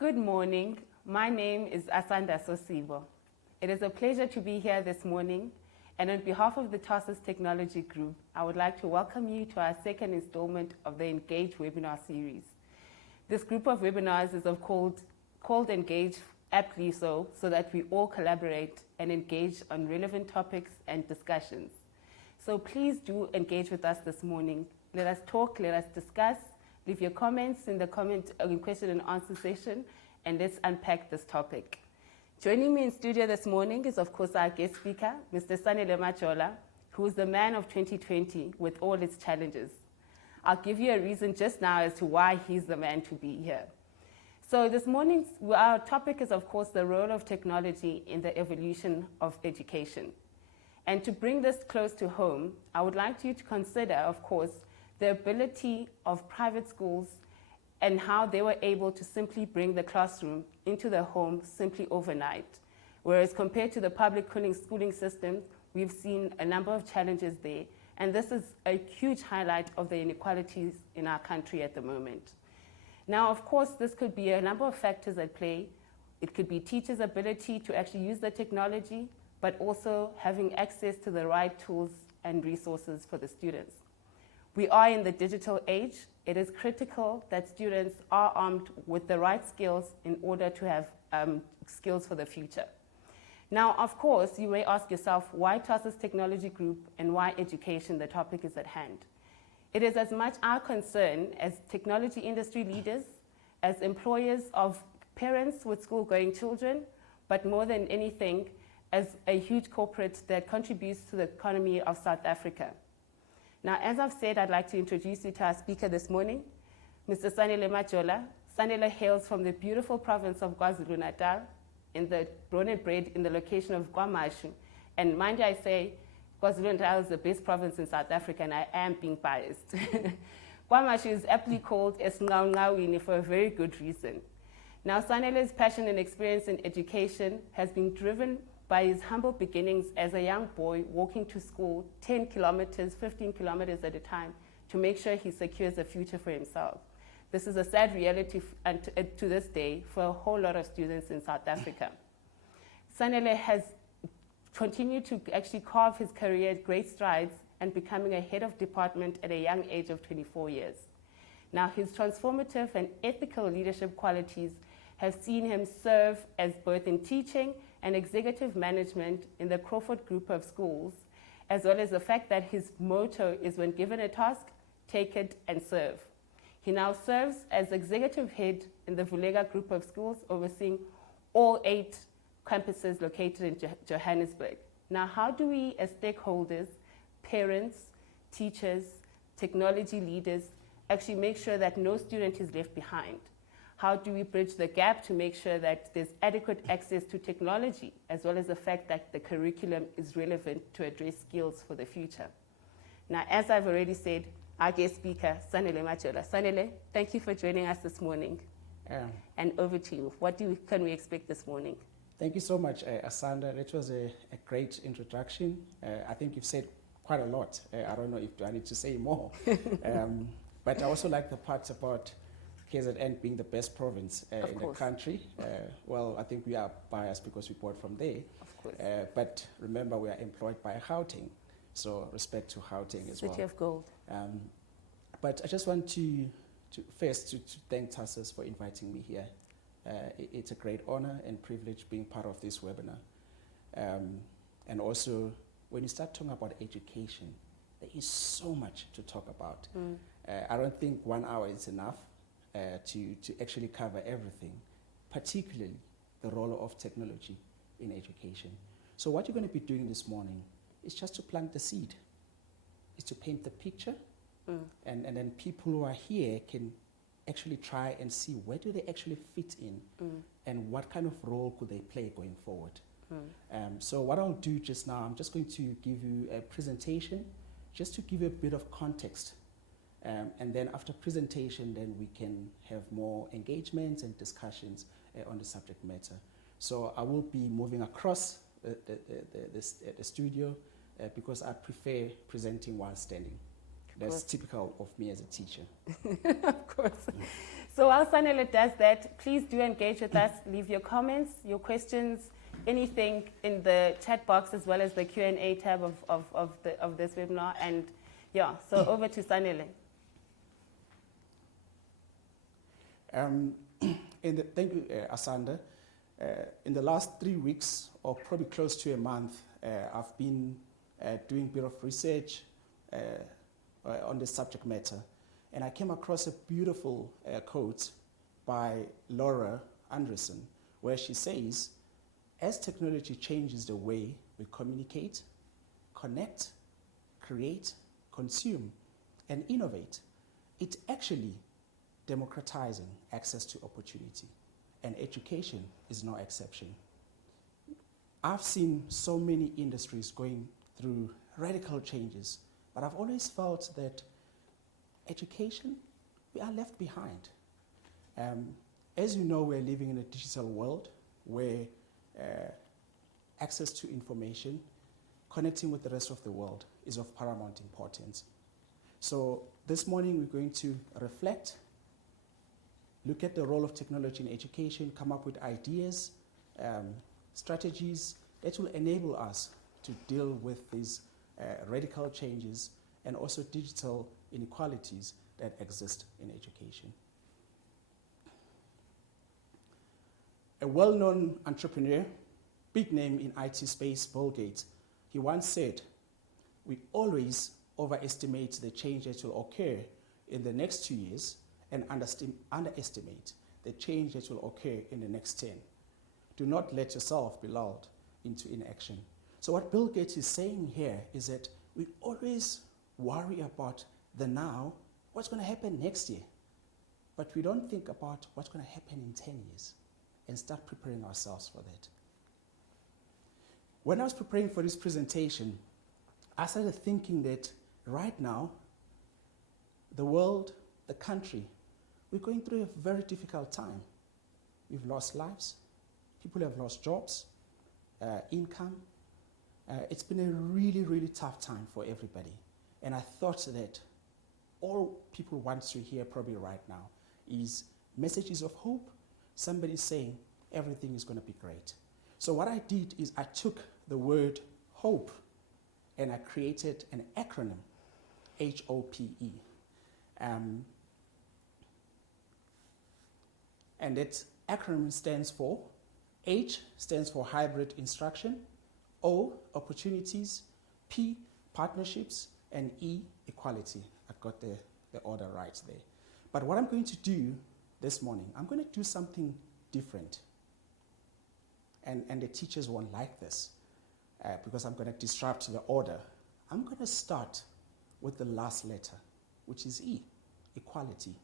Good morning. My name is Asanda Sosibo. It is a pleasure to be here this morning, and on behalf of the Tarsus Technology Group, I would like to welcome you to our second installment of the Engage webinar series. This group of webinars is called Engage, aptly so that we all collaborate and engage on relevant topics and discussions. So please do engage with us this morning. Let us talk, let us discuss, leave your comments in the question and answer session, and let's unpack this topic. Joining me in studio this morning is, of course, our guest speaker, Mr. Sanele Majola, who is the man of 2020 with all its challenges. I'll give you a reason just now as to why he's the man to be here. So this morning's our topic is, of course, the role of technology in the evolution of education. And to bring this close to home, I would like you to consider, of course, the ability of private schools and how they were able to simply bring the classroom into the home simply overnight. Whereas compared to the public schooling systems, we've seen a number of challenges there. And this is a huge highlight of the inequalities in our country at the moment. Now, of course, this could be a number of factors at play. It could be teachers' ability to actually use the technology, but also having access to the right tools and resources for the students. We are in the digital age. It is critical that students are armed with the right skills in order to have skills for the future. Now, of course, you may ask yourself, why Tarsus Technology Group and why education? The topic is at hand. It is as much our concern as technology industry leaders, as employers of parents with school-going children, but more than anything, as a huge corporate that contributes to the economy of South Africa. Now, as I've said, I'd like to introduce you to our speaker this morning, Mr. Sanele Majola. Sanele hails from the beautiful province of KwaZulu-Natal, born and bred in the location of KwaMashu. And mind you, I say, KwaZulu-Natal is the best province in South Africa, and I am being biased. KwaMashu is aptly called Esngaungawini for a very good reason. Now, Sanele's passion and experience in education has been driven by his humble beginnings as a young boy walking to school 10 kilometers, 15 kilometers at a time to make sure he secures a future for himself. This is a sad reality to this day for a whole lot of students in South Africa. Sanele has continued to actually carve his career at great strides and becoming a head of department at a young age of 24 years. Now, his transformative and ethical leadership qualities have seen him serve as both in teaching and executive management in the Crawford Group of schools, as well as the fact that his motto is, when given a task, take it and serve. He now serves as executive head in the Vula Group of schools, overseeing all 8 campuses located in Johannesburg. Now, how do we as stakeholders, parents, teachers, technology leaders, actually make sure that no student is left behind? How do we bridge the gap to make sure that there's adequate access to technology, as well as the fact that the curriculum is relevant to address skills for the future? Now, as I've already said, our guest speaker, Sanele Majola. Sanele, thank you for joining us this morning. And over to you. What can we expect this morning? Thank you so much, Asanda. That was a great introduction. I think you've said quite a lot. I don't know if I need to say more. But I also like the parts about KZN being the best province in the country. Well, I think we are biased because we bought from there. Of course. But remember, we are employed by Gauteng, so respect to Gauteng as well. City of Gold. But I just want to first thank Tarsus for inviting me here. It's a great honor and privilege being part of this webinar. And also, when you start talking about education, there is so much to talk about. I don't think 1 hour is enough to actually cover everything, particularly the role of technology in education. So what you're going to be doing this morning is just to plant the seed, is to paint the picture, and then people who are here can actually try and see where do they actually fit in, and what kind of role could they play going forward. So what I'll do just now, I'm just going to give you a presentation just to give you a bit of context. And then after presentation, then we can have more engagements and discussions on the subject matter. So I will be moving across the studio because I prefer presenting while standing. That's course. typical of me as a teacher. Of course. So while Sanele does that, please do engage with us. Leave your comments, your questions, anything in the chat box as well as the Q&A tab of this webinar. And yeah, so over to Sanele. Thank you, Asanda. In the last 3 weeks, or probably close to a month, I've been doing a bit of research on the subject matter. And I came across a beautiful quote by Laura Anderson, where she says, as technology changes the way we communicate, connect, create, consume, and innovate, it actually democratizing access to opportunity, and education is no exception. I've seen so many industries going through radical changes, but I've always felt that education, we are left behind. As you know, we're living in a digital world where access to information, connecting with the rest of the world is of paramount importance. So this morning we're going to reflect, look at the role of technology in education, come up with ideas, strategies that will enable us to deal with these radical changes and also digital inequalities that exist in education. A well-known entrepreneur, big name in IT space, Bill Gates, he once said, we always overestimate the change that will occur in the next 2 years and underestimate the change that will occur in the next 10. Do not let yourself be lulled into inaction. So what Bill Gates is saying here is that we always worry about the now, what's going to happen next year, but we don't think about what's going to happen in 10 years and start preparing ourselves for that. When I was preparing for this presentation, I started thinking that right now, the world, the country, we're going through a very difficult time. We've lost lives, people have lost jobs, income. It's been a really, really tough time for everybody. And I thought that all people want to hear probably right now is messages of hope, somebody saying everything is going to be great. So what I did is I took the word hope and I created an acronym, H.O.P.E. And that acronym stands for, H stands for hybrid instruction, O, opportunities, P, partnerships, and E, equality. I got the order right there. But what I'm going to do this morning, I'm going to do something different. And the teachers won't like this because I'm going to disrupt the order. I'm going to start with the last letter, which is E, equality.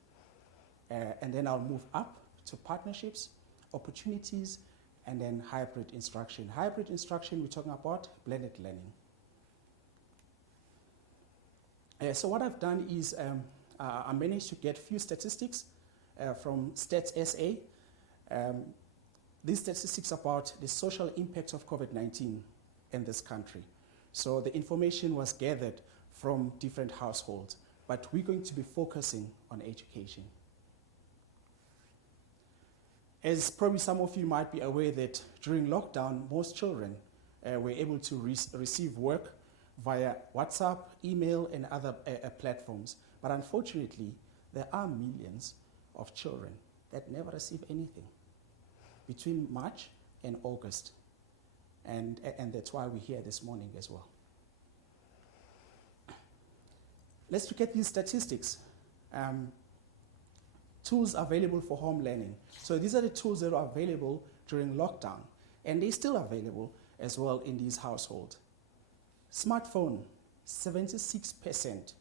And then I'll move up to partnerships, opportunities, and then hybrid instruction. Hybrid instruction, we're talking about blended learning. So what I've done is I managed to get a few statistics from Stats SA. These statistics about the social impact of COVID-19 in this country. So the information was gathered from different households, but we're going to be focusing on education. As probably some of you might be aware that during lockdown, most children were able to receive work via WhatsApp, email, and other platforms. But unfortunately, there are millions of children that never receive anything between March and August. And that's why we're here this morning as well. Let's look at these statistics. Tools available for home learning. So these are the tools that are available during lockdown, and they're still available as well in these households. Smartphone, 76%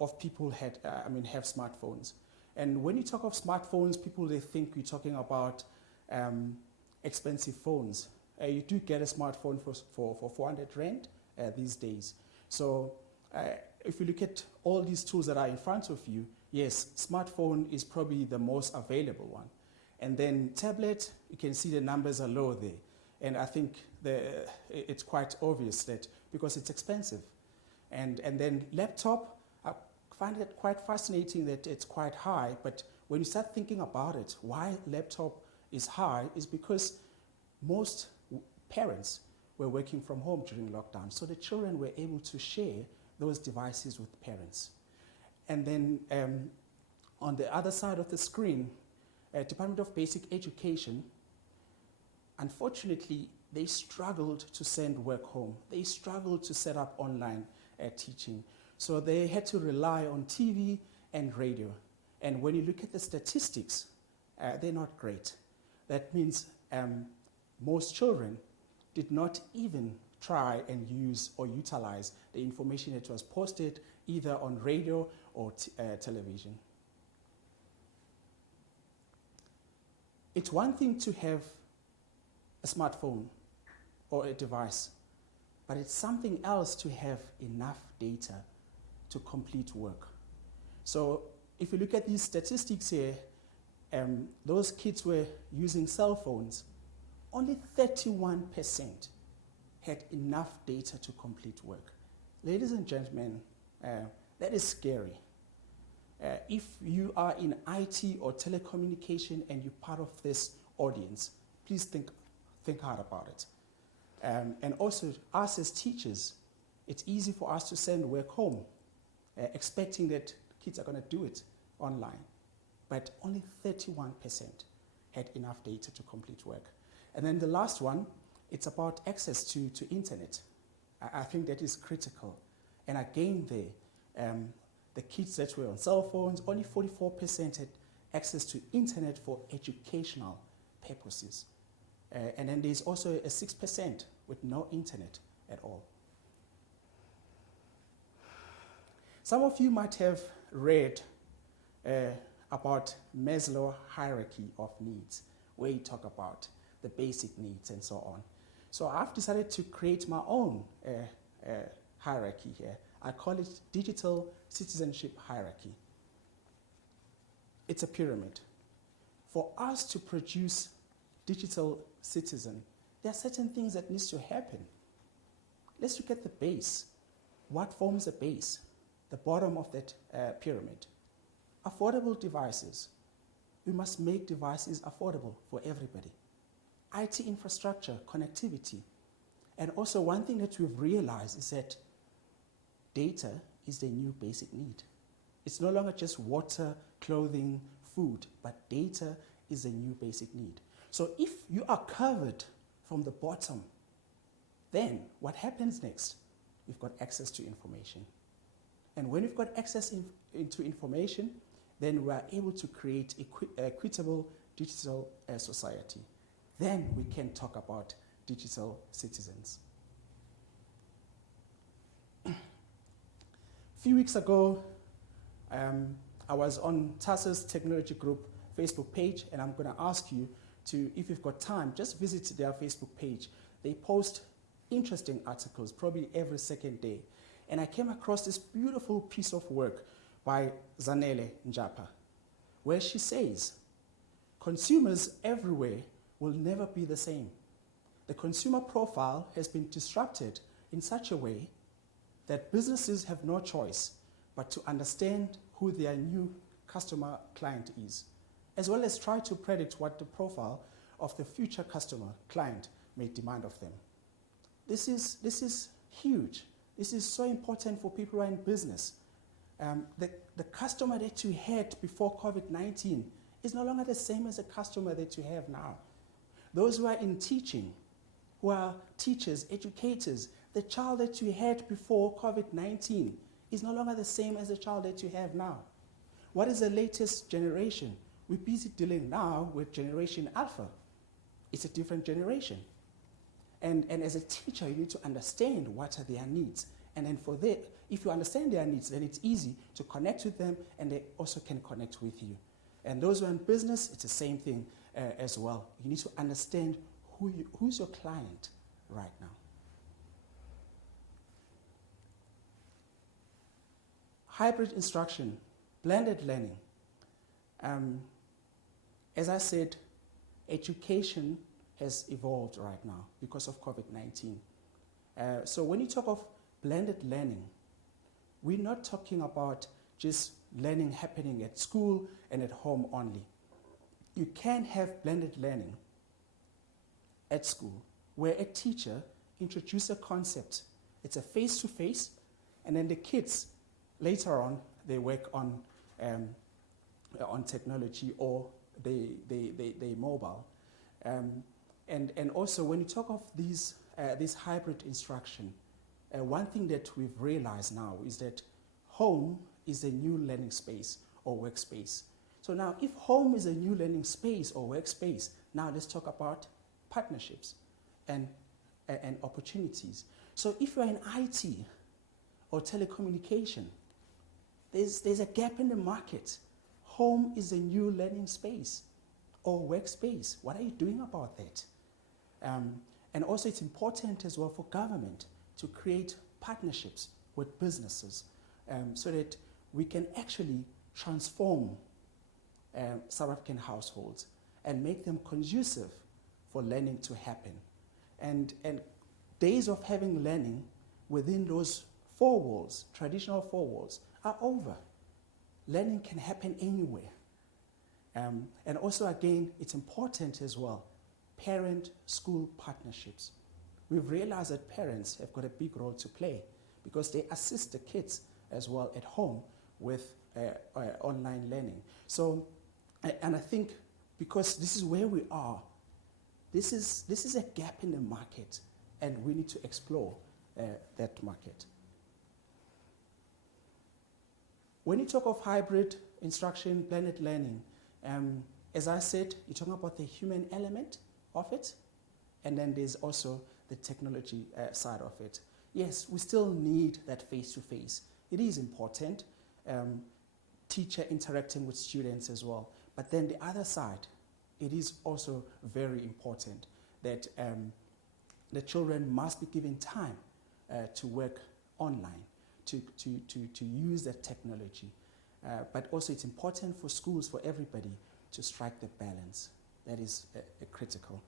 of people have smartphones. And when you talk of smartphones, people, they think we're talking about expensive phones. You do get a smartphone for 400 Rand these days. So if you look at all these tools that are in front of you, yes, smartphone is probably the most available one. And then tablet, you can see the numbers are low there. And I think it's quite obvious that because it's expensive, And then laptop, I find it quite fascinating that it's quite high, but when you start thinking about it, why laptop is high is because most parents were working from home during lockdown, so the children were able to share those devices with parents. And then on the other side of the screen, Department of Basic Education, unfortunately, they struggled to send work home. They struggled to set up online teaching. So they had to rely on TV and radio. And when you look at the statistics, they're not great. That means most children did not even try and use or utilize the information that was posted either on radio or television. It's one thing to have a smartphone or a device, but it's something else to have enough data to complete work. So if you look at these statistics here, those kids were using cell phones. Only 31% had enough data to complete work. Ladies and gentlemen, that is scary. If you are in IT or telecommunication and you're part of this audience, please think hard about it. And also, us as teachers, it's easy for us to send work home, expecting that kids are going to do it online. But only 31% had enough data to complete work. And then the last one, it's about access to internet. I think that is critical. And again the kids that were on cell phones, only 44% had access to internet for educational purposes. And then there's also a 6% with no internet at all. Some of you might have read about Maslow's hierarchy of needs, where you talk about the basic needs and so on. So I've decided to create my own hierarchy here. I call it digital citizenship hierarchy. It's a pyramid. For us to produce digital citizen, there are certain things that needs to happen. Let's look at the base. What forms the base? The bottom of that pyramid. Affordable devices. We must make devices affordable for everybody. IT infrastructure, connectivity. And also one thing that we've realized is that data is the new basic need. It's no longer just water, clothing, food, but data is the new basic need. So if you are covered from the bottom, then what happens next? We've got access to information. And when we've got access into information, then we are able to create equitable digital society. Then we can talk about digital citizens. A few weeks ago, I was on Tarsus Technology Group Facebook page, and I'm going to ask you to, if you've got time, just visit their Facebook page. They post interesting articles, probably every second day. And I came across this beautiful piece of work by Sanele Majola, where she says, consumers everywhere will never be the same. The consumer profile has been disrupted in such a way that businesses have no choice but to understand who their new customer client is, as well as try to predict what the profile of the future customer client may demand of them. This is huge. This is so important for people who are in business. The customer that you had before COVID-19 is no longer the same as the customer that you have now. Those who are in teaching, who are teachers, educators, the child that you had before COVID-19 is no longer the same as the child that you have now. What is the latest generation? We're busy dealing now with Generation Alpha. It's a different generation. And as a teacher, you need to understand what are their needs. And then if you understand their needs, then it's easy to connect with them, and they also can connect with you. And those who are in business, it's the same thing as well. You need to understand who's your client right now. Hybrid instruction, blended learning. As I said, education has evolved right now because of COVID-19. So when you talk of blended learning, we're not talking about just learning happening at school and at home only. You can have blended learning at school where a teacher introduces a concept. It's a face-to-face, and then the kids, later on, they work on technology or they mobile. And also, when you talk of this hybrid instruction, one thing that we've realized now is that home is a new learning space or workspace. So now, if home is a new learning space or workspace, now let's talk about partnerships and opportunities. So if you're in IT or telecommunication, there's a gap in the market. Home is a new learning space or workspace. What are you doing about that? And also it's important as well for government to create partnerships with businesses so that we can actually transform South African households and make them conducive for learning to happen. And days of having learning within those four walls, traditional four walls, are over. Learning can happen anywhere. And also, again, it's important as well, parent-school partnerships. We've realized that parents have got a big role to play because they assist the kids as well at home with online learning. So, and I think because this is where we are, this is a gap in the market, and we need to explore that market. When you talk of hybrid instruction, blended learning, as I said, you're talking about the human element of it, and then there's also the technology side of it. Yes, we still need that face-to-face. It is important, teacher interacting with students as well. But then the other side, it is also very important that the children must be given time to work online, to use that technology. But also it's important for schools, for everybody, to strike the balance. That is critical.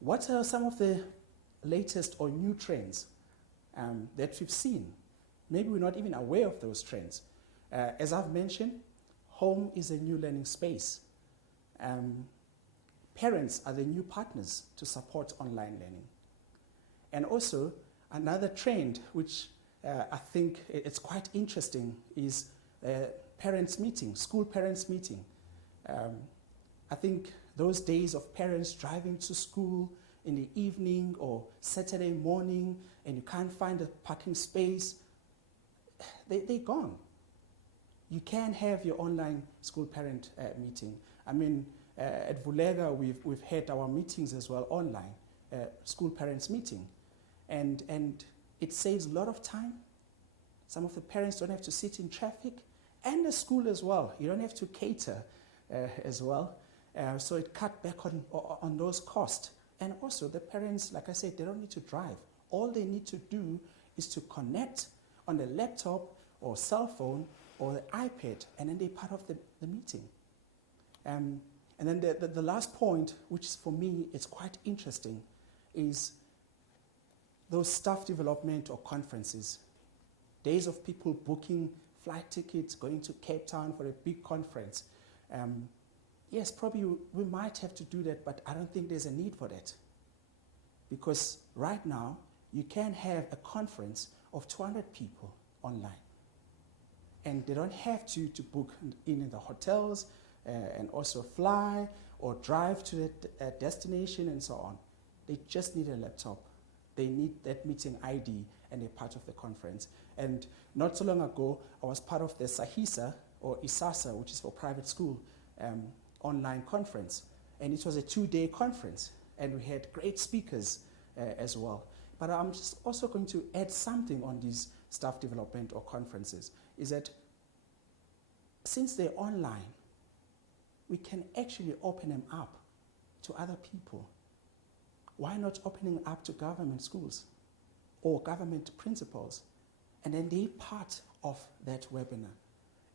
What are some of the latest or new trends that we've seen? Maybe we're not even aware of those trends. As I've mentioned, home is a new learning space. Parents are the new partners to support online learning. And also, another trend which I think it's quite interesting is parents' meeting, school parents' meeting. I think those days of parents driving to school in the evening or Saturday morning and you can't find a parking space, they're gone. You can have your online school parent meeting. I mean, at Vula, we've had our meetings as well online, school parents meeting. And it saves a lot of time. Some of the parents don't have to sit in traffic, and the school as well. You don't have to cater as well. So it cut back on those costs. And also the parents, like I said, they don't need to drive. All they need to do is to connect on the laptop or cell phone or the iPad, and then they're part of the meeting. And then the last point, which for me is quite interesting, is those staff development or conferences. Days of people booking flight tickets, going to Cape Town for a big conference. Yes, probably we might have to do that, but I don't think there's a need for that. Because right now, you can have a conference of 200 people online. And they don't have to book in the hotels and also fly or drive to the destination and so on. They just need a laptop. They need that meeting ID and they're part of the conference. And not so long ago, I was part of the SAHISA or ISASA, which is for private school, online conference. And it was a 2-day conference. And we had great speakers as well. But I'm just also going to add something on these staff development or conferences, is that since they're online, we can actually open them up to other people. Why not opening up to government schools or government principals? And then they're part of that webinar.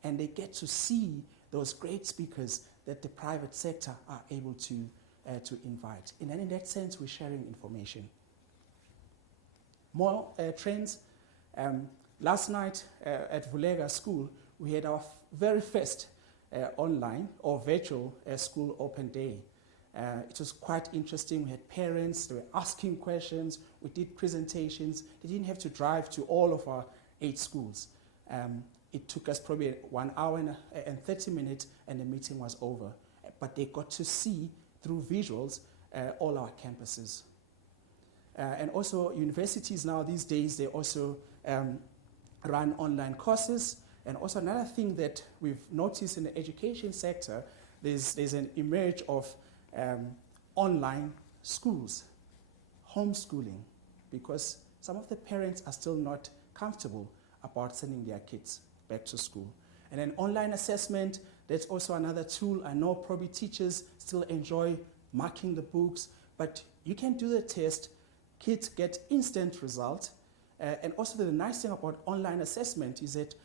And they get to see those great speakers that the private sector are able to invite. And then in that sense, we're sharing information. More trends. Last night at Vula School, we had our very first online or virtual school open day. It was quite interesting. We had parents, they were asking questions, we did presentations. They didn't have to drive to all of our 8 schools. It took us probably 1 hour and 30 minutes and the meeting was over. But they got to see through visuals all our campuses. And also universities now these days, they also run online courses. And also another thing that we've noticed in the education sector, there's an emerge of online schools, homeschooling, because some of the parents are still not comfortable about sending their kids back to school. And then online assessment, that's also another tool. I know probably teachers still enjoy marking the books, but you can do the test, kids get instant results. And also the nice thing about online assessment is that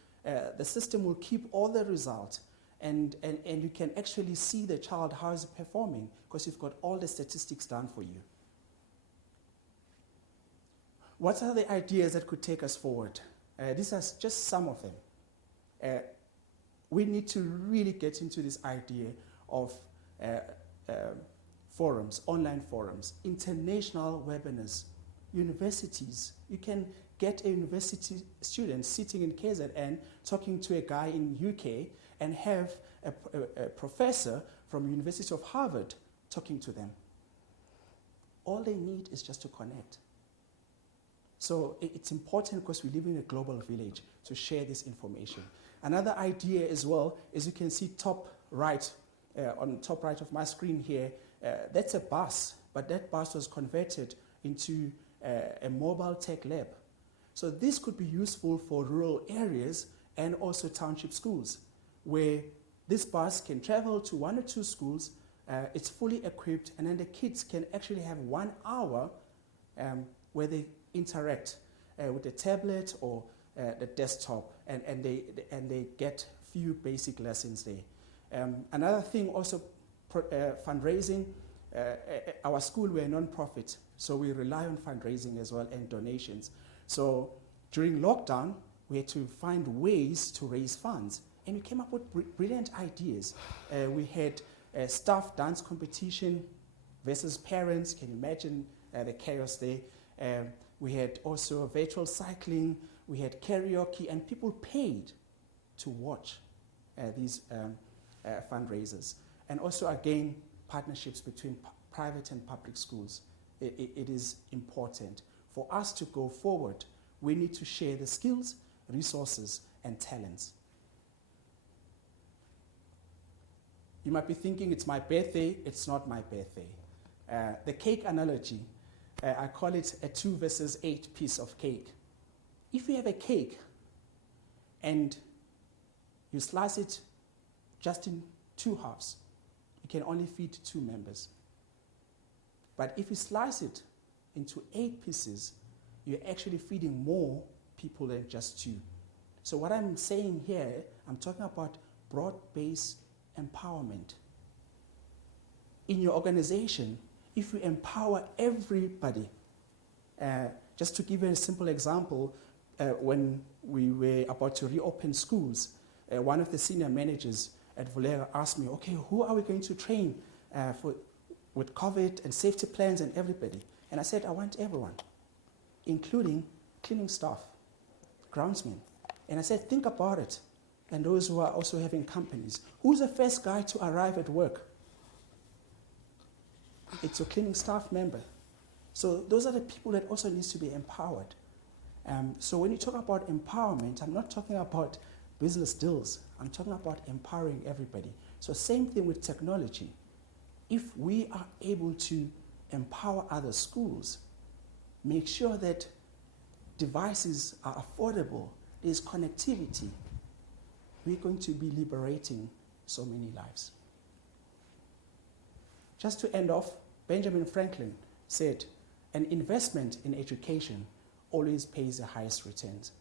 the system will keep all the results and you can actually see the child, how is it performing, because you've got all the statistics done for you. What are the ideas that could take us forward? These are just some of them. We need to really get into this idea of forums, online forums, international webinars, universities. You can get a university student sitting in KZN talking to a guy in UK and have a professor from University of Harvard talking to them. All they need is just to connect. So it's important because we live in a global village to share this information. Another idea as well is you can see top right, on top right of my screen here, that's a bus, but that bus was converted into a mobile tech lab. So this could be useful for rural areas and also township schools, where this bus can travel to 1 or 2 schools, it's fully equipped, and then the kids can actually have 1 hour where they interact with the tablet or the desktop, and they get few basic lessons there. Another thing also, fundraising. Our school, we're a non-profit, so we rely on fundraising as well and donations. So during lockdown, we had to find ways to raise funds, and we came up with brilliant ideas. We had a staff dance competition versus parents. Can you imagine the chaos there? We had also virtual cycling, we had karaoke, and people paid to watch these fundraisers. And also, again, partnerships between private and public schools. It is important. For us to go forward, we need to share the skills, resources, and talents. You might be thinking, it's my birthday. It's not my birthday. The cake analogy, I call it a 2 versus 8 piece of cake. If you have a cake and you slice it just in 2 halves, you can only feed 2 members. But if you slice it into 8 pieces, you're actually feeding more people than just 2. So what I'm saying here, I'm talking about broad-based empowerment. In your organization, if you empower everybody, just to give you a simple example, when we were about to reopen schools, one of the senior managers at Vula asked me, okay, who are we going to train with COVID and safety plans and everybody? And I said, I want everyone, including cleaning staff, groundsmen. And I said, think about it. And those who are also having companies. Who's the first guy to arrive at work? It's your cleaning staff member. So those are the people that also needs to be empowered. So when you talk about empowerment, I'm not talking about business deals. I'm talking about empowering everybody. So same thing with technology. If we are able to empower other schools, make sure that devices are affordable, there's connectivity, we're going to be liberating so many lives. Just to end off, Benjamin Franklin said, an investment in education always pays the highest returns.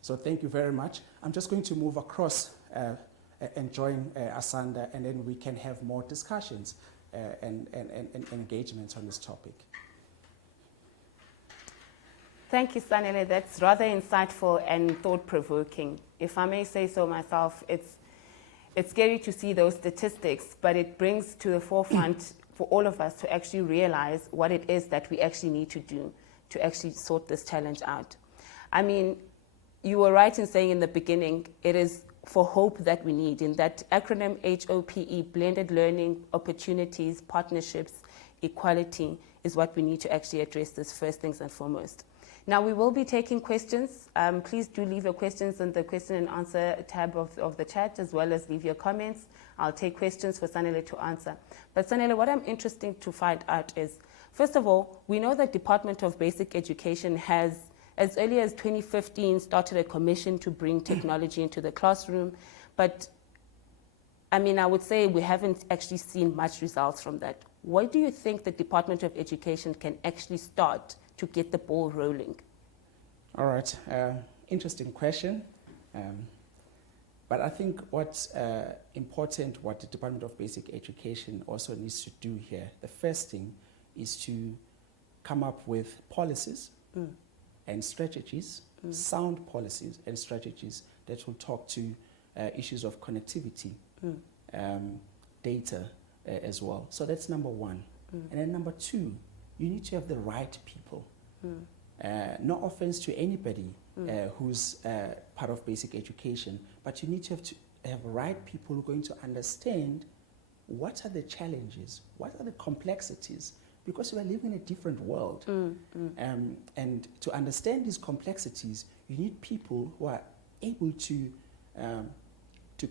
So thank you very much. I'm just going to move across and join Asanda, and then we can have more discussions and engagements on this topic. Thank you, Sanele. That's rather insightful and thought-provoking. If I may say so myself, it's scary to see those statistics, but it brings to the forefront for all of us to actually realize what it is that we actually need to do to actually sort this challenge out. I mean, you were right in saying in the beginning, it is for hope that we need. In that acronym H.O.P.E, blended learning, opportunities, partnerships, equality is what we need to actually address this first things and foremost. Now, we will be taking questions. Please do leave your questions in the question and answer tab of the chat, as well as leave your comments. I'll take questions for Sanele to answer. But Sanele, what I'm interested to find out is, first of all, we know that Department of Basic Education has, as early as 2015, started a commission to bring technology into the classroom. But, I mean, I would say we haven't actually seen much results from that. What do you think the Department of Education can actually start to get the ball rolling? All right, interesting question. But I think what's important, what the Department of Basic Education also needs to do here, the first thing is to come up with policies and strategies, sound policies and strategies that will talk to issues of connectivity, data as well. So that's number one. And then number two, you need to have the right people. No offense to anybody who's part of basic education, but you need to have right people who are going to understand what are the challenges, what are the complexities, because we are living in a different world. And to understand these complexities, you need people who are able to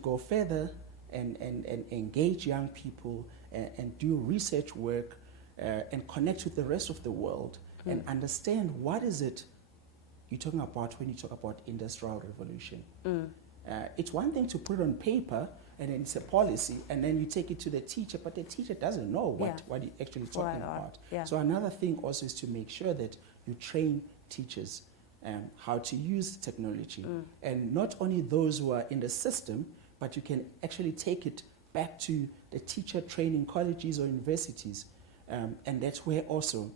go further and engage young people and do research work and connect with the rest of the world and understand what is it you're talking about when you talk about industrial revolution. It's one thing to put it on paper and then it's a policy and then you take it to the teacher, but the teacher doesn't know what you're actually talking about. So another thing also is to make sure that you train teachers how to use technology. And not only those who are in the system, but you can actually take it back to the teacher training colleges or universities. And that's where also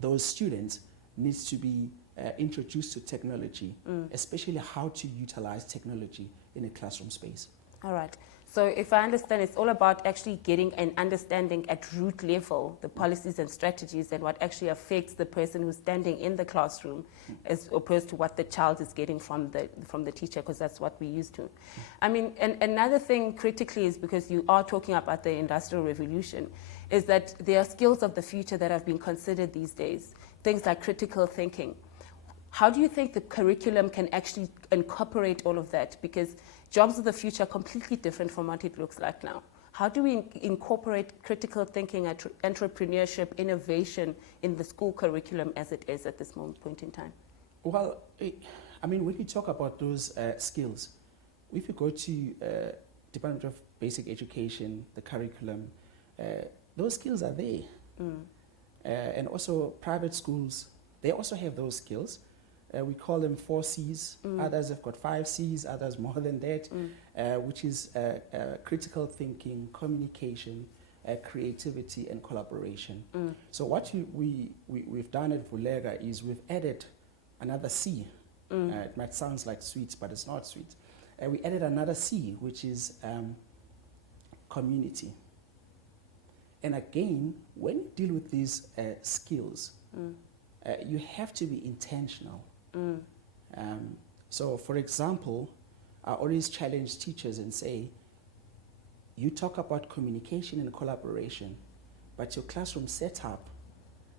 those students needs to be introduced to technology, especially how to utilize technology in a classroom space. All right. So if I understand, it's all about actually getting an understanding at root level, the policies and strategies and what actually affects the person who's standing in the classroom as opposed to what the child is getting from the teacher, because that's what we're used to. I mean, and another thing critically is, because you are talking about the Industrial Revolution, is that there are skills of the future that have been considered these days, things like critical thinking. How do you think the curriculum can actually incorporate all of that? Because jobs of the future are completely different from what it looks like now. How do we incorporate critical thinking, entrepreneurship, innovation in the school curriculum as it is at this point in time? Well, I mean, when you talk about those skills, if you go to Department of Basic Education, the curriculum, those skills are there. And also private schools, they also have those skills. We call them 4 C's. Others have got 5 C's, others more than that, which is critical thinking, communication, creativity, and collaboration. So what we've done at Vula is we've added another C. It might sound like sweet, but it's not sweet. We added another C, which is community. And again, when you deal with these skills, you have to be intentional. So, for example, I always challenge teachers and say, you talk about communication and collaboration, but your classroom setup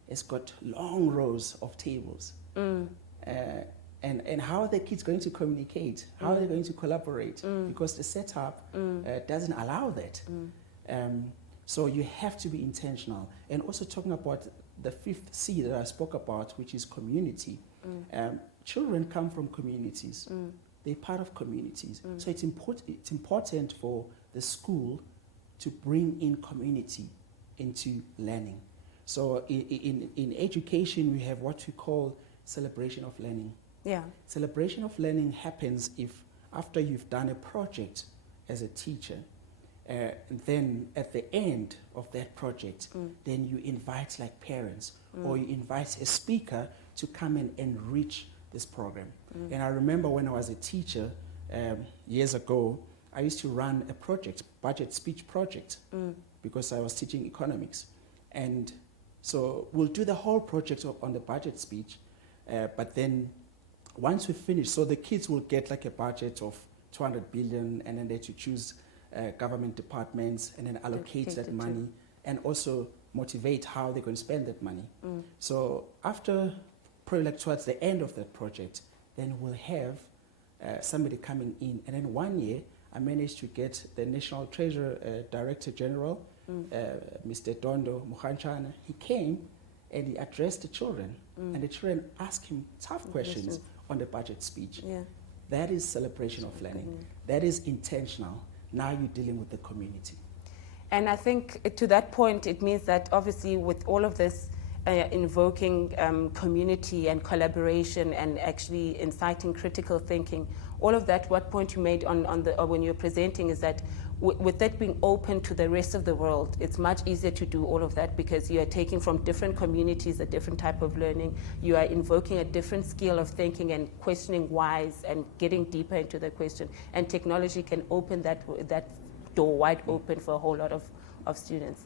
has got long rows of tables. And how are the kids going to communicate? How are they going to collaborate? Because the setup doesn't allow that. So you have to be intentional. And also talking about the 5th C that I spoke about, which is community. Children come from communities. They're part of communities. So it's important for the school to bring in community into learning. So in education, we have what we call celebration of learning. Celebration of learning happens if after you've done a project as a teacher, then at the end of that project, then you invite like parents or you invite a speaker to come and enrich this program. And I remember when I was a teacher years ago, I used to run a project, budget speech project, because I was teaching economics. And so we'll do the whole project on the budget speech, but then once we finish, so the kids will get like a budget of 200 billion, and then they to choose government departments and then allocate that money and also motivate how they're going to spend that money. So after, probably like towards the end of that project, then we'll have somebody coming in. And then one year, I managed to get the National Treasurer Director General, Mr. Dondo Mukhanchana. He came and he addressed the children, and the children asked him tough questions on the budget speech. Yeah. That is celebration of learning. That is intentional. Now you're dealing with the community. And I think to that point, it means that obviously with all of this invoking community and collaboration and actually inciting critical thinking, all of that, what point you made on the, or when you're presenting, is that with that being open to the rest of the world, it's much easier to do all of that because you are taking from different communities a different type of learning. You are invoking a different skill of thinking and questioning whys and getting deeper into the question. And technology can open that door wide open for a whole lot of students.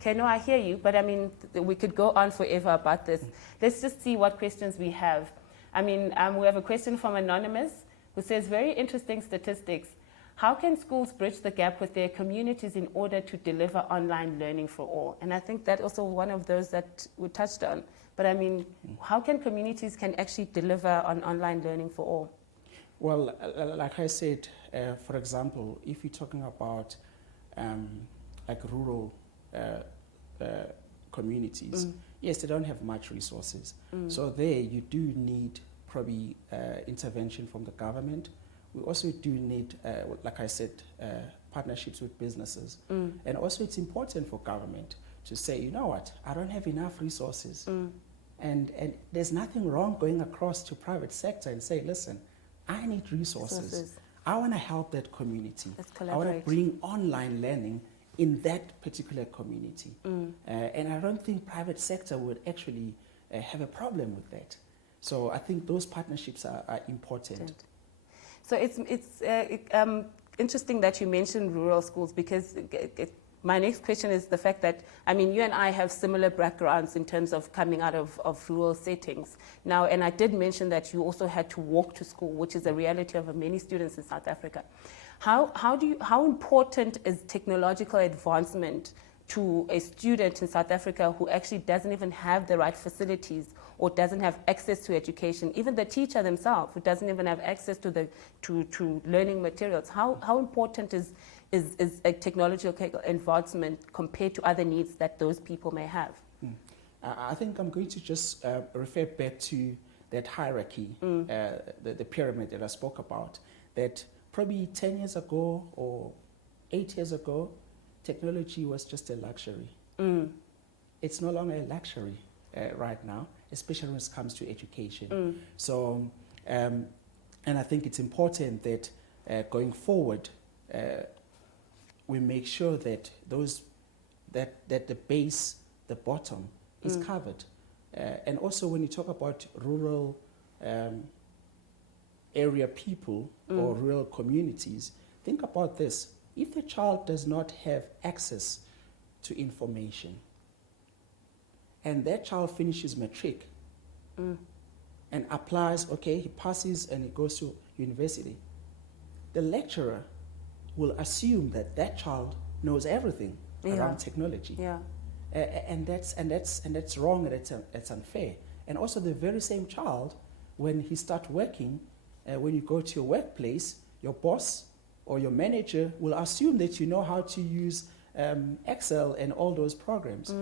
Okay, no, I hear you, but I mean, we could go on forever about this. Let's just see what questions we have. I mean, we have a question from Anonymous who says, very interesting statistics. How can schools bridge the gap with their communities in order to deliver online learning for all? And I think that also one of those that we touched on. But I mean, how can communities can actually deliver on online learning for all? Well, like I said, for example, if you're talking about like rural communities, yes, they don't have much resources. So there you do need probably intervention from the government. We also do need, like I said, partnerships with businesses. And also it's important for government to say, you know what, I don't have enough resources. And there's nothing wrong going across to private sector and say, listen, I need resources. I want to help that community. I want to bring online learning in that particular community. And I don't think private sector would actually have a problem with that. So I think those partnerships are important. So it's interesting that you mentioned rural schools, because my next question is the fact that, I mean, you and I have similar backgrounds in terms of coming out of rural settings. Now, and I did mention that you also had to walk to school, which is a reality of many students in South Africa. How important is technological advancement to a student in South Africa who actually doesn't even have the right facilities or doesn't have access to education? Even the teacher themselves, who doesn't even have access to learning materials. How important is a technological advancement compared to other needs that those people may have? I think I'm going to just refer back to that hierarchy, the pyramid that I spoke about, that probably 10 years ago or 8 years ago, technology was just a luxury. It's no longer a luxury right now, especially when it comes to education. So, and I think it's important that going forward, we make sure that that the base, the bottom, is covered. And also when you talk about rural area people or rural communities, think about this. If the child does not have access to information, and that child finishes matric and applies, okay, he passes and he goes to university, the lecturer will assume that that child knows everything around technology. And that's wrong, and that's unfair. And also the very same child, when he starts working, when you go to your workplace, your boss or your manager will assume that you know how to use Excel and all those programs.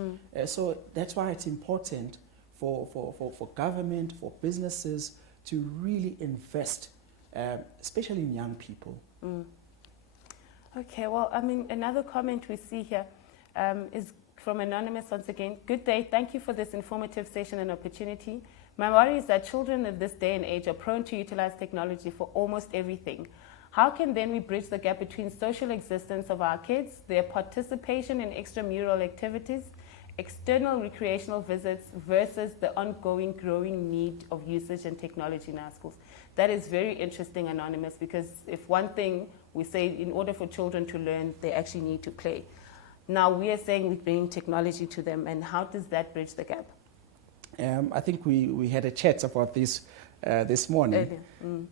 So that's why it's important for government, for businesses to really invest, especially in young people. Okay, well, I mean, another comment we see here is from Anonymous once again. Good day, thank you for this informative session and opportunity. My worry is that children of this day and age are prone to utilize technology for almost everything. How can then we bridge the gap between social existence of our kids, their participation in extramural activities, external recreational visits versus the ongoing growing need of usage and technology in our schools. That is very interesting, Anonymous, because if one thing we say, in order for children to learn, they actually need to play. Now we are saying we're bringing technology to them, and how does that bridge the gap? I think we had a chat about this this morning,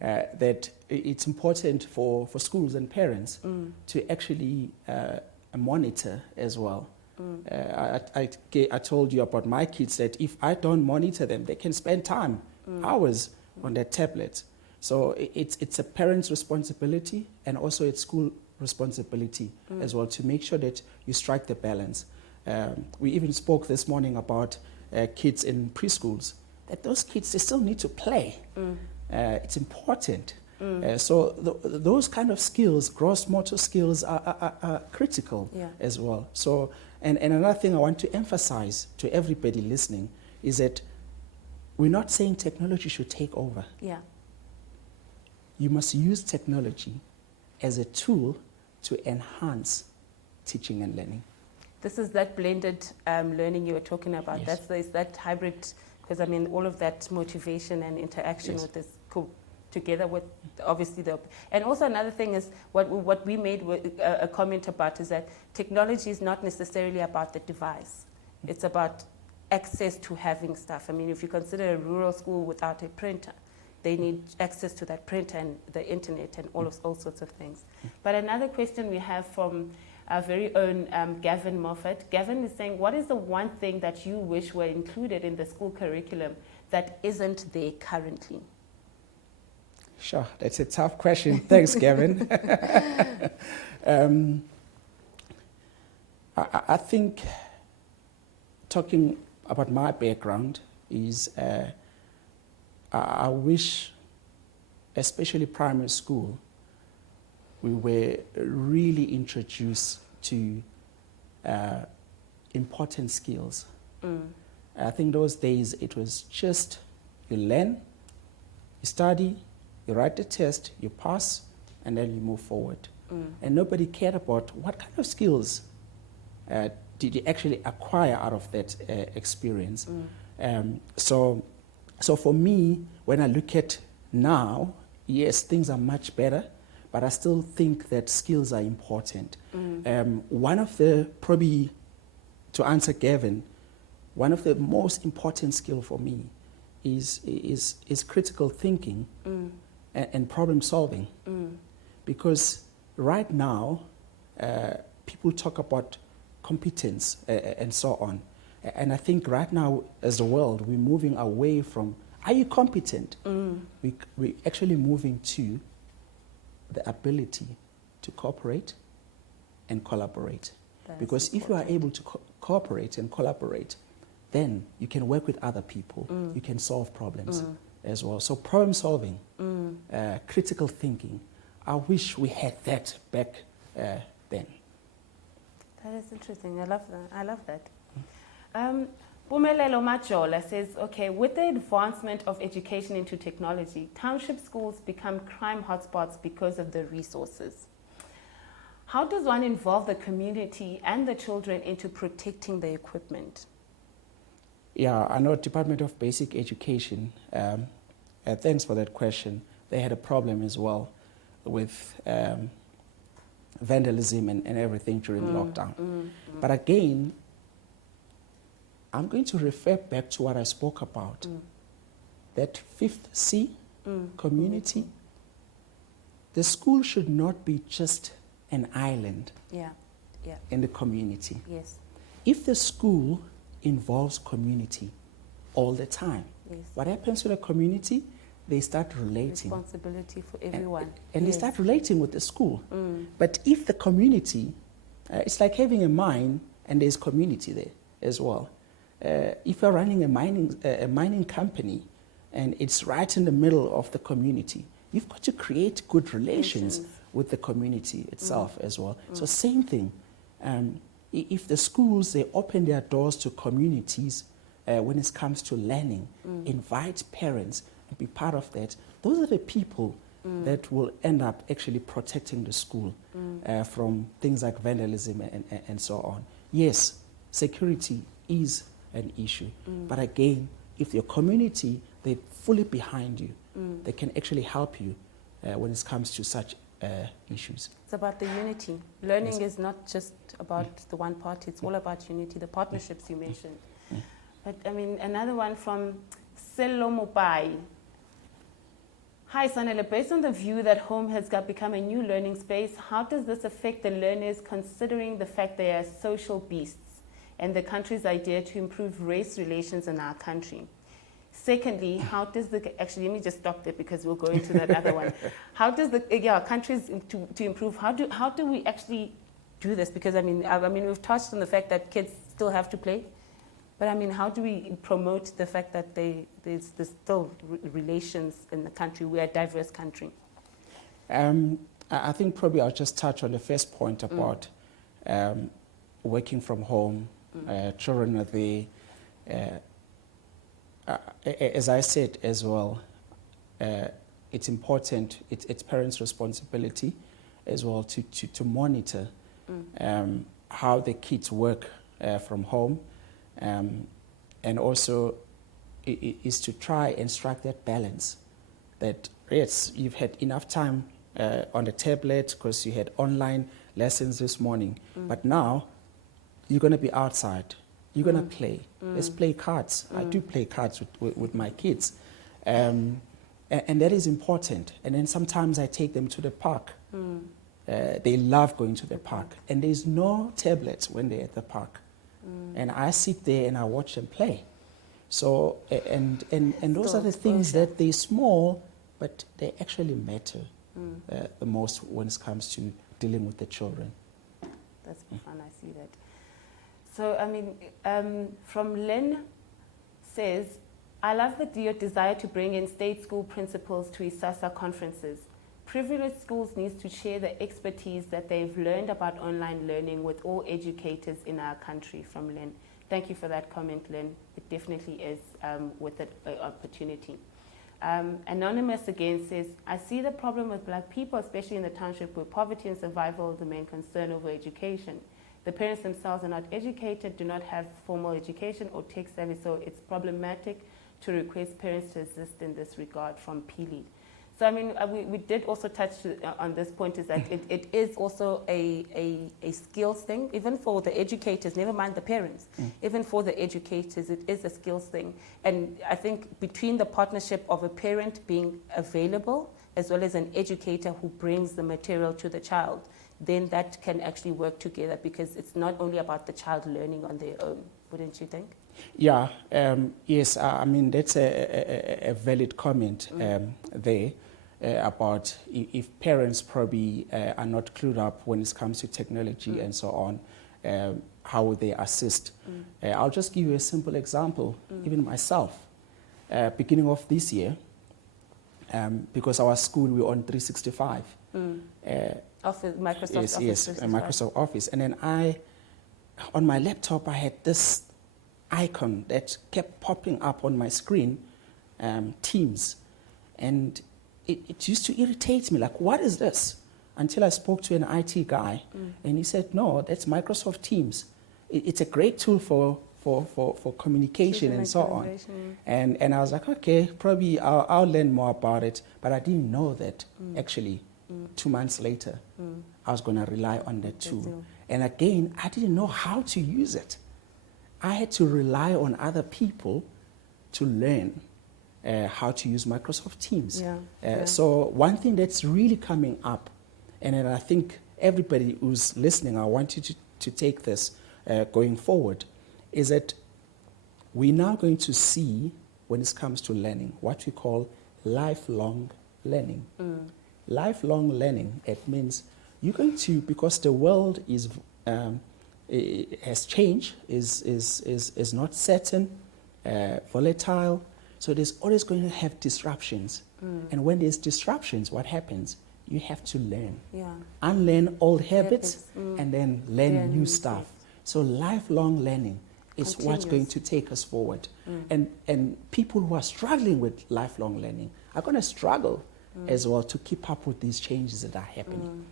that it's important for schools and parents to actually monitor as well. I told you about my kids that if I don't monitor them, they can spend time, hours on their tablets. So it's a parent's responsibility, and also it's school responsibility as well, to make sure that you strike the balance. We even spoke this morning about kids in preschools, that those kids, they still need to play. It's important. So those kind of skills, gross motor skills, are critical as well. So, and another thing I want to emphasize to everybody listening is that we're not saying technology should take over. Yeah. You must use technology as a tool to enhance teaching and learning. This is that blended learning you were talking about. Yes. That's that hybrid, because I mean, all of that motivation and interaction with this together with obviously and also another thing is what we made a comment about is that technology is not necessarily about the device. It's about access to having stuff. I mean, if you consider a rural school without a printer, they need access to that printer and the internet and all sorts of things. But another question we have from our very own Gavin Moffat. Gavin is saying, what is the one thing that you wish were included in the school curriculum that isn't there currently? Sure, that's a tough question. Thanks, Gavin. I think talking about my background is I wish, especially primary school, we were really introduced to important skills. I think those days it was just you learn, you study, you write the test, you pass, and then you move forward. And nobody cared about what kind of skills did you actually acquire out of that experience. So for me, when I look at now, yes, things are much better, but I still think that skills are important. One of the, probably to answer Gavin, one of the most important skills for me is critical thinking and problem solving. Because right now, people talk about competence and so on. And I think right now, as the world, we're moving away from, are you competent? We're actually moving to the ability to cooperate and collaborate. Because if you are able to cooperate and collaborate, then you can work with other people. You can solve problems as well. So problem solving, critical thinking, I wish we had that back then. That is interesting. I love that. Sanele Majola says, okay, with the advancement of education into technology, township schools become crime hotspots because of the resources. How does one involve the community and the children into protecting the equipment? Yeah, I know Department of Basic Education, thanks for that question. They had a problem as well with vandalism and everything during lockdown. But again, I'm going to refer back to what I spoke about. That fifth C, community. The school should not be just an island in the community. Yes. If the school involves community all the time, what happens to the community? They start relating. Responsibility for everyone. And they start relating with the school. But if the community, it's like having a mine and there's community there as well. If you're running a mining company and it's right in the middle of the community, you've got to create good relations with the community itself as well. So same thing. If the schools, they open their doors to communities when it comes to learning, invite parents and be part of that, those are the people that will end up actually protecting the school from things like vandalism and so on. Yes, security is an issue. But again, if your community, they're fully behind you, they can actually help you when it comes to such issues. It's about the unity. Learning is not just about the one party, it's all about unity, the partnerships you mentioned. But I mean, another one from Selomopai. Hi Sanele, based on the view that home has become a new learning space, how does this affect the learners considering the fact they are social beasts and the country's idea to improve race relations in our country? Secondly, how does actually, let me just stop there because we'll go into that other one. How does countries to improve, how do we actually do this? Because I mean, we've touched on the fact that kids still have to play, but I mean, how do we promote the fact that there's still relations in the country? We're a diverse country. I think probably I'll just touch on the first point about working from home. Children are there. As I said as well, it's important, it's parents' responsibility as well to monitor how the kids work from home, and also is to try and strike that balance that, yes, you've had enough time on the tablet because you had online lessons this morning, but now you're going to be outside. You're going to play. Let's play cards. I do play cards with my kids. And that is important. And then sometimes I take them to the park. They love going to the park. And there's no tablets when they're at the park. And I sit there and I watch them play. So, and those are the things that they're small, but they actually matter the most when it comes to dealing with the children. That's fun, I see that. So, I mean, from Lynn says, I love your desire to bring in state school principals to ISASA conferences. Privileged schools need to share the expertise that they've learned about online learning with all educators in our country, from Lynn. Thank you for that comment, Lynn. It definitely is with an opportunity. Anonymous again says, I see the problem with Black people, especially in the township, where poverty and survival is the main concern over education. The parents themselves are not educated, do not have formal education or tech savvy, so it's problematic to request parents to assist in this regard, from Pili. So I mean, we did also touch on this point, is that it is also a skills thing, even for the educators, never mind the parents, even for the educators, it is a skills thing. And I think between the partnership of a parent being available, as well as an educator who brings the material to the child, then that can actually work together, because it's not only about the child learning on their own, wouldn't you think? Yeah, yes, I mean, that's a valid comment there about if parents probably are not clued up when it comes to technology and so on, how would they assist? I'll just give you a simple example, even myself. Beginning of this year, because our school, we're on 365. Office, Microsoft yes, Office. Yes, Microsoft Office. And then on my laptop, I had this icon that kept popping up on my screen, Teams. And it used to irritate me, like, what is this? Until I spoke to an IT guy, and he said, no, that's Microsoft Teams. It's a great tool for communication and so on. And I was like, okay, probably I'll learn more about it. But I didn't know that actually 2 months later, I was going to rely on that tool. And again, I didn't know how to use it. I had to rely on other people to learn how to use Microsoft Teams. So one thing that's really coming up, and then I think everybody who's listening, I want you to take this going forward, is that we're now going to see, when it comes to learning, what we call lifelong learning. Lifelong learning, it means you're going to, because the world is it has changed, is not certain, volatile, so there's always going to have disruptions. And when there's disruptions, what happens? You have to learn. Unlearn old habits and then learn new stuff. So lifelong learning is what's going to take us forward. And people who are struggling with lifelong learning are going to struggle as well to keep up with these changes that are happening.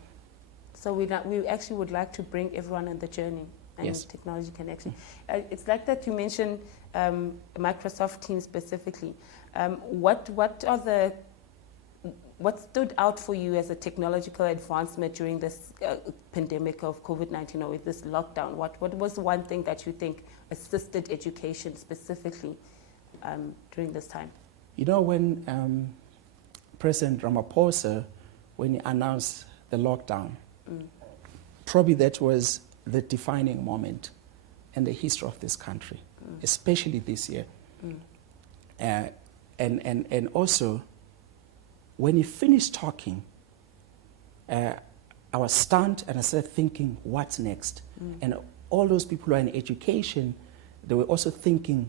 So we actually would like to bring everyone on the journey. and Yes. technology can actually. It's like that you mentioned Microsoft Teams specifically. What stood out for you as a technological advancement during this pandemic of COVID-19 or with this lockdown? What was one thing that you think assisted education specifically during this time? You know, when President Ramaphosa, when he announced the lockdown, probably that was the defining moment in the history of this country, especially this year. And also, when he finished talking, I was stunned and I started thinking, what's next? And all those people who are in education, they were also thinking,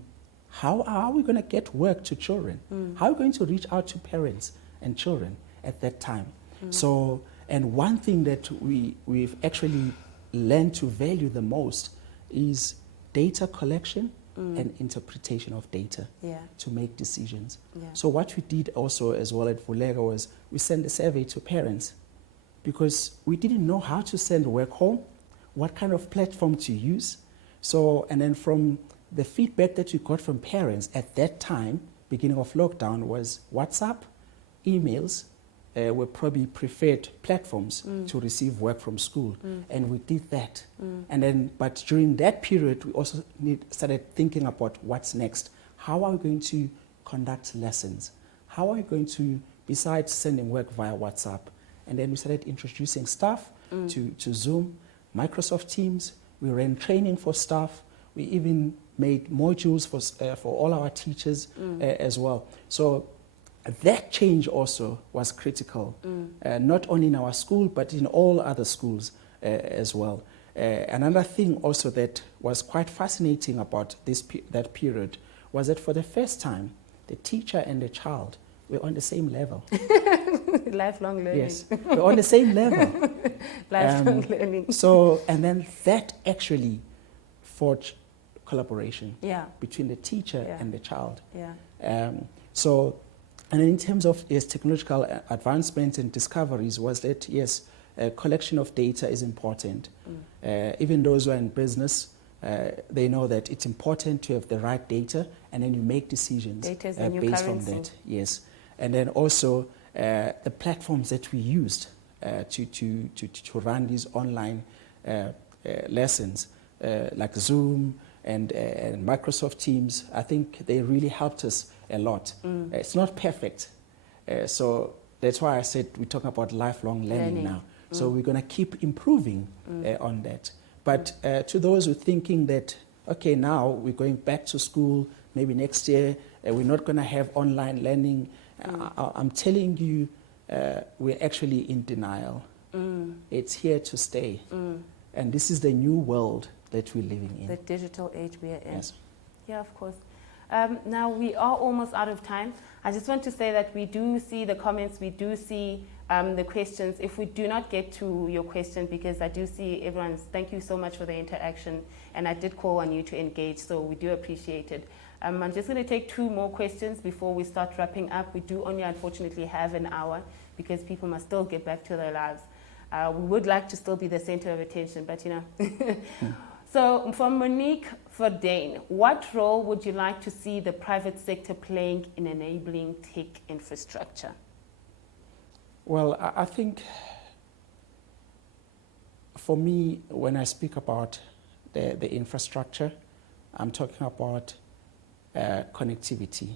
how are we going to get work to children? How are we going to reach out to parents and children at that time? So, and one thing that we've actually learned to value the most is data collection and interpretation of data to make decisions. So what we did also as well at Vula was we sent a survey to parents because we didn't know how to send work home, what kind of platform to use. So, and then from the feedback that we got from parents at that time, beginning of lockdown, was WhatsApp, emails were probably preferred platforms to receive work from school. And we did that. And then, but during that period, we also started thinking about what's next. How are we going to conduct lessons? How are we going to, besides sending work via WhatsApp? And then we started introducing staff to Zoom, Microsoft Teams. We ran training for staff. We even made modules for all our teachers as well. So that change also was critical, not only in our school, but in all other schools as well. Another thing also that was quite fascinating about that period was that for the first time, the teacher and the child were on the same level. Lifelong learning. Yes, we're on the same level. Lifelong learning. So, and then that actually forged collaboration between the teacher and the child. So, and in terms of technological advancements and discoveries was that, yes, collection of data is important. Even those who are in business, they know that it's important to have the right data and then you make decisions based on that. Yes. And then also the platforms that we used to run these online lessons, like Zoom and Microsoft Teams, I think they really helped us a lot. It's not perfect. So that's why I said we talk about lifelong learning now. So we're going to keep improving on that. But to those who are thinking that, okay, now we're going back to school, maybe next year, we're not going to have online learning, I'm telling you, we're actually in denial. It's here to stay. And this is the new world that we're living in. The digital age we are in. Yes. Yeah, of course. Now we are almost out of time. I just want to say that we do see the comments, we do see the questions. If we do not get to your question, because I do see everyone's, thank you so much for the interaction, and I did call on you to engage, so we do appreciate it. I'm just going to take 2 more questions before we start wrapping up. We do only unfortunately have an hour because people must still get back to their lives. We would like to still be the center of attention, but you know. So from Monique Verdane, what role would you like to see the private sector playing in enabling tech infrastructure? Well, I think for me, when I speak about the infrastructure, I'm talking about connectivity,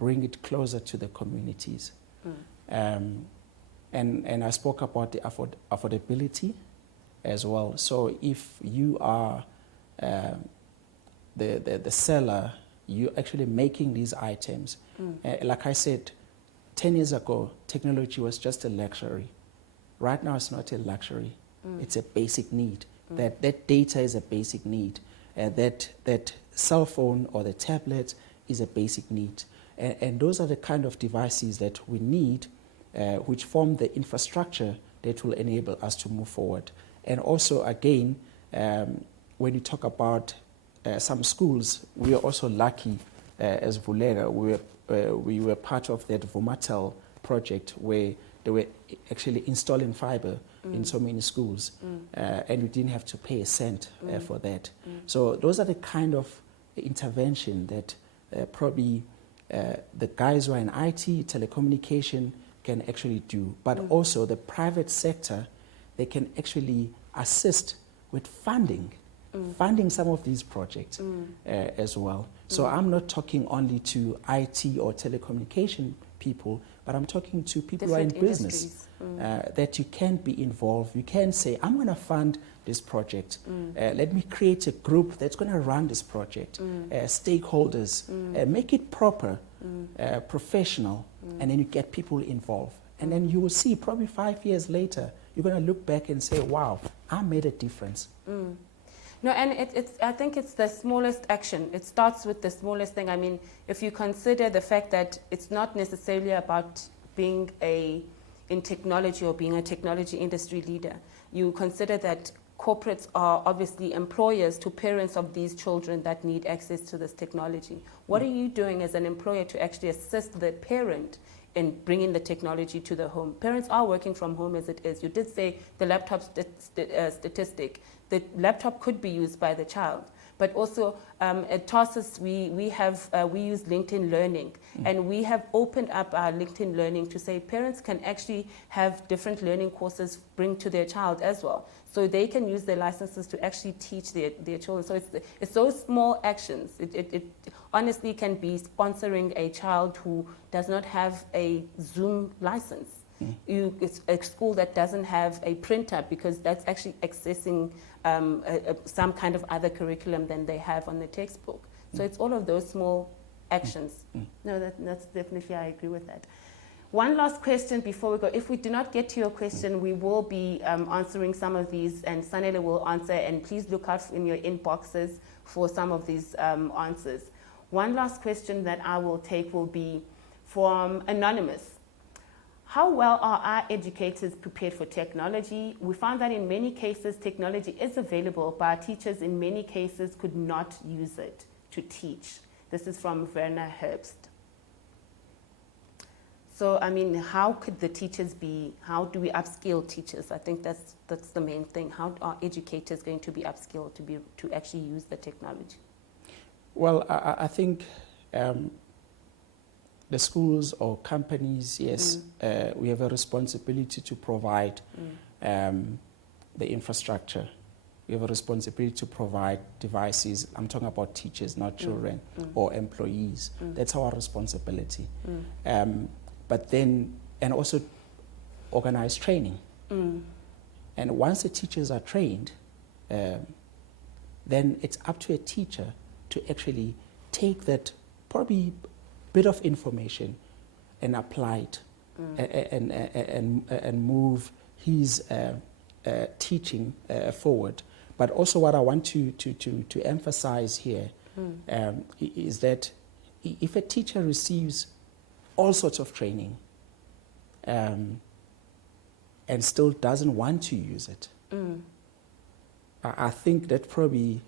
bring it closer to the communities. And I spoke about the affordability as well. So if you are the seller, you're actually making these items. Like I said, 10 years ago, technology was just a luxury. Right now, it's not a luxury. It's a basic need. That data is a basic need. That cell phone or the tablet is a basic need. And those are the kind of devices that we need, which form the infrastructure that will enable us to move forward. And also, again, when you talk about some schools, we are also lucky as Vula. We were part of that Vumatel project where they were actually installing fiber in so many schools, and we didn't have to pay a cent for that. So those are the kind of intervention that probably the guys who are in IT, telecommunication can actually do, but also the private sector, they can actually assist with funding some of these projects as well. So I'm not talking only to IT or telecommunication people, but I'm talking to people who are in business, that you can be involved. You can say, I'm going to fund this project. Let me create a group that's going to run this project, stakeholders, make it proper, professional, and then you get people involved. And then you will see probably 5 years later, you're going to look back and say, wow, I made a difference. No, and I think it's the smallest action. It starts with the smallest thing. I mean, if you consider the fact that it's not necessarily about being in technology or being a technology industry leader, you consider that corporates are obviously employers to parents of these children that need access to this technology. What are you doing as an employer to actually assist the parent in bringing the technology to the home? Parents are working from home as it is. You did say the laptop statistic. The laptop could be used by the child, but also at Tarsus we use LinkedIn Learning, and we have opened up our LinkedIn Learning to say parents can actually have different learning courses bring to their child as well, so they can use their licenses to actually teach their children. So it's those small actions. It honestly can be sponsoring a child who does not have a Zoom license. It's a school that doesn't have a printer because that's actually accessing some kind of other curriculum than they have on the textbook. So it's all of those small actions. No, that's definitely, I agree with that. One last question before we go. If we do not get to your question, we will be answering some of these, and Sanele will answer, and please look out in your inboxes for some of these answers. One last question that I will take will be from Anonymous. How well are our educators prepared for technology? We found that in many cases, technology is available, but our teachers in many cases could not use it to teach. This is from Werner Herbst. So, I mean, how could the teachers be, how do we upskill teachers? I think that's the main thing. How are educators going to be upskilled to actually use the technology? Well, I think the schools or companies, yes, we have a responsibility to provide the infrastructure. We have a responsibility to provide devices. I'm talking about teachers, not children or employees. That's our responsibility. But then, and also organize training. And once the teachers are trained, then it's up to a teacher to actually take that probably bit of information and apply it and move his teaching forward. But also what I want to emphasize here is that if a teacher receives all sorts of training and still doesn't want to use it, I think that probably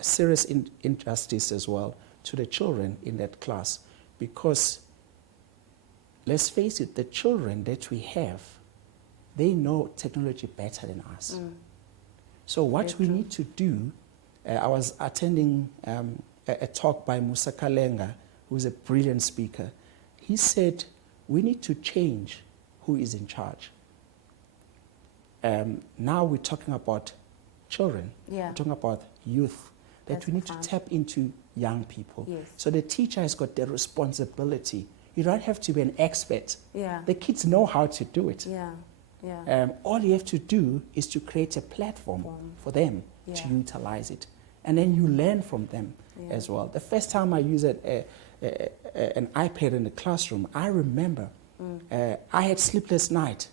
serious injustice as well to the children in that class. Because, let's face it, the children that we have, they know technology better than us. So what we need to do, I was attending a talk by Musa Kalenga, who's a brilliant speaker. He said, we need to change who is in charge. Now we're talking about children, we're talking about youth, that we need to tap into young people. So the teacher has got the responsibility. You don't have to be an expert. The kids know how to do it. All you have to do is to create a platform for them to utilize it. And then you learn from them as well. The first time I used an iPad in the classroom, I remember I had sleepless night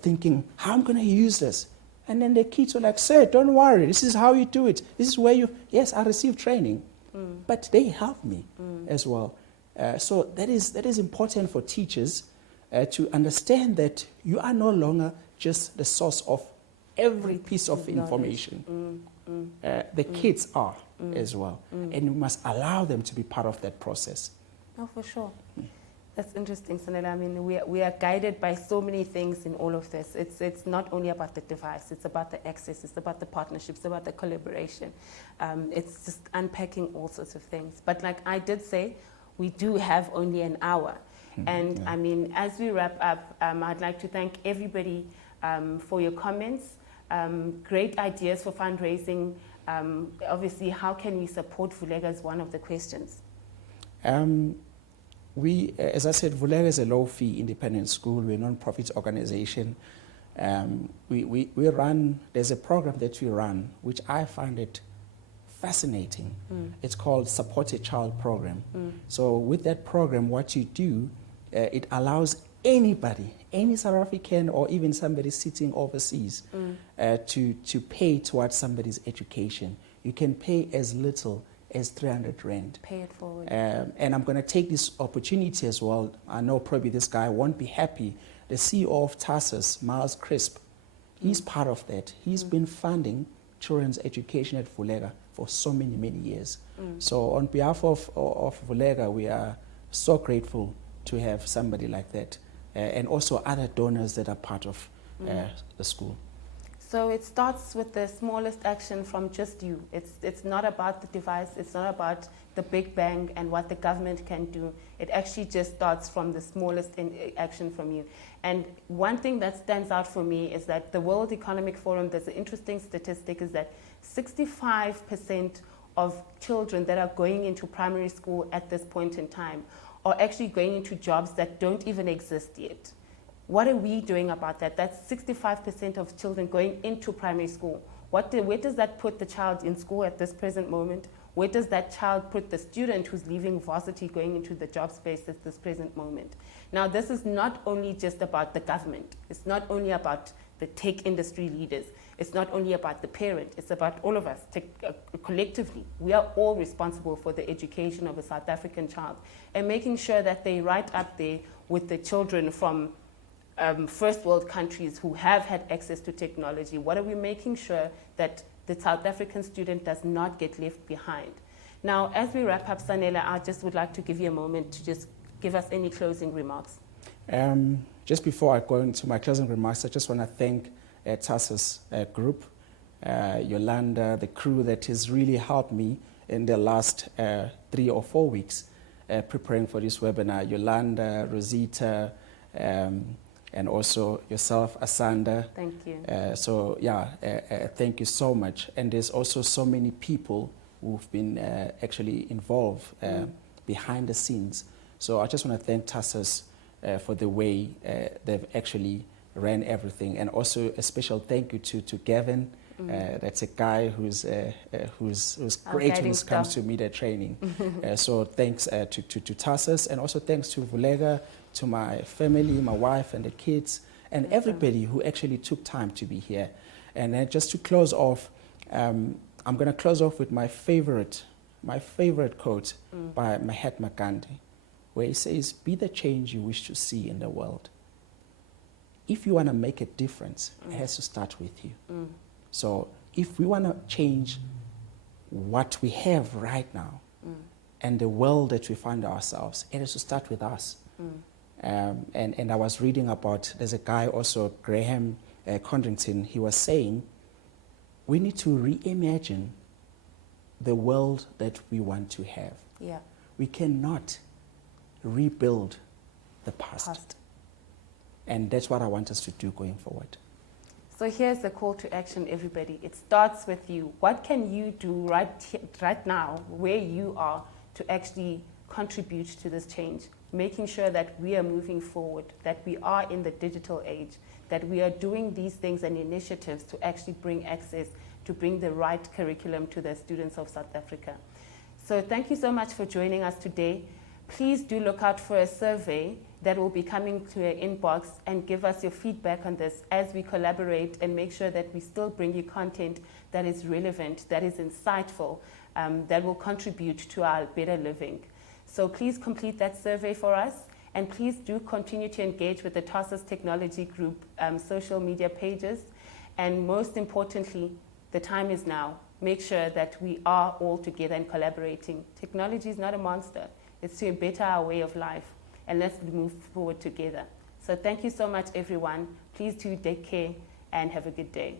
thinking, how am I going to use this? And then the kids were like, sir, don't worry, this is how you do it. This is where you, yes, I received training. But they helped me as well. So that is important for teachers to understand that you are no longer just the source of every piece of information. The kids are as well. And you must allow them to be part of that process. Oh, for sure. That's interesting, Sanele. I mean, we are guided by so many things in all of this. It's not only about the device, it's about the access, it's about the partnerships, it's about the collaboration. It's just unpacking all sorts of things. But like I did say, we do have only an hour. And I mean, as we wrap up, I'd like to thank everybody for your comments, great ideas for fundraising. Obviously, how can we support Vulega is one of the questions. We, as I said, Vula is a low-fee independent school. We're a non-profit organization. We run, there's a program that we run, which I find it fascinating. It's called Support a Child Program. So with that program, what you do, it allows anybody, any South African or even somebody sitting overseas, to pay towards somebody's education. You can pay as little as 300 Rand. Pay it forward. And I'm going to take this opportunity as well. I know probably this guy won't be happy. The CEO of Tarsus, Miles Crisp, he's part of that. He's been funding children's education at Vulega for so many, many years. So on behalf of Vulega, we are so grateful to have somebody like that. And also other donors that are part of the school. So it starts with the smallest action from just you. It's not about the device, it's not about the big bang and what the government can do. It actually just starts from the smallest action from you. And one thing that stands out for me is that the World Economic Forum, there's an interesting statistic, is that 65% of children that are going into primary school at this point in time are actually going into jobs that don't even exist yet. What are we doing about that? That's 65% of children going into primary school. Where does that put the child in school at this present moment? Where does that child put the student who's leaving varsity going into the job space at this present moment? Now, this is not only just about the government. It's not only about the tech industry leaders. It's not only about the parent. It's about all of us collectively. We are all responsible for the education of a South African child and making sure that they right up there with the children from first world countries who have had access to technology. What are we making sure that the South African student does not get left behind? Now, as we wrap up, Sanele, I just would like to give you a moment to just give us any closing remarks. Just before I go into my closing remarks, I just want to thank Tarsus Group, Yolanda, the crew that has really helped me in the last 3 or 4 weeks preparing for this webinar. Yolanda, Rosita, and also yourself, Asanda. Thank you. Thank you so much. And there's also so many people who've been actually involved behind the scenes. So I just want to thank Tarsus for the way they've actually ran everything. And also a special thank you to Gavin. That's a guy who's great when it comes to media training. So thanks to Tarsus, and also thanks to Vulega, to my family, my wife and the kids, and everybody who actually took time to be here. And then just to close off, I'm going to close off with my favorite quote by Mahatma Gandhi, where he says, "Be the change you wish to see in the world." If you want to make a difference, it has to start with you. So if we want to change what we have right now and the world that we find ourselves, it has to start with us. And I was reading about, there's a guy also, Graham Condrington, he was saying, we need to reimagine the world that we want to have. Yeah. We cannot rebuild the past. And that's what I want us to do going forward. So here's the call to action, everybody. It starts with you. What can you do right now, where you are, to actually contribute to this change? Making sure that we are moving forward, that we are in the digital age, that we are doing these things and initiatives to actually bring access, to bring the right curriculum to the students of South Africa. So thank you so much for joining us today. Please do look out for a survey that will be coming to your inbox, and give us your feedback on this as we collaborate and make sure that we still bring you content that is relevant, that is insightful, that will contribute to our better living. So please complete that survey for us, and please do continue to engage with the Tarsus Technology Group social media pages. And most importantly, the time is now. Make sure that we are all together and collaborating. Technology is not a monster. It's to better our way of life. and let's move forward together. So thank you so much, everyone. Please do take care and have a good day.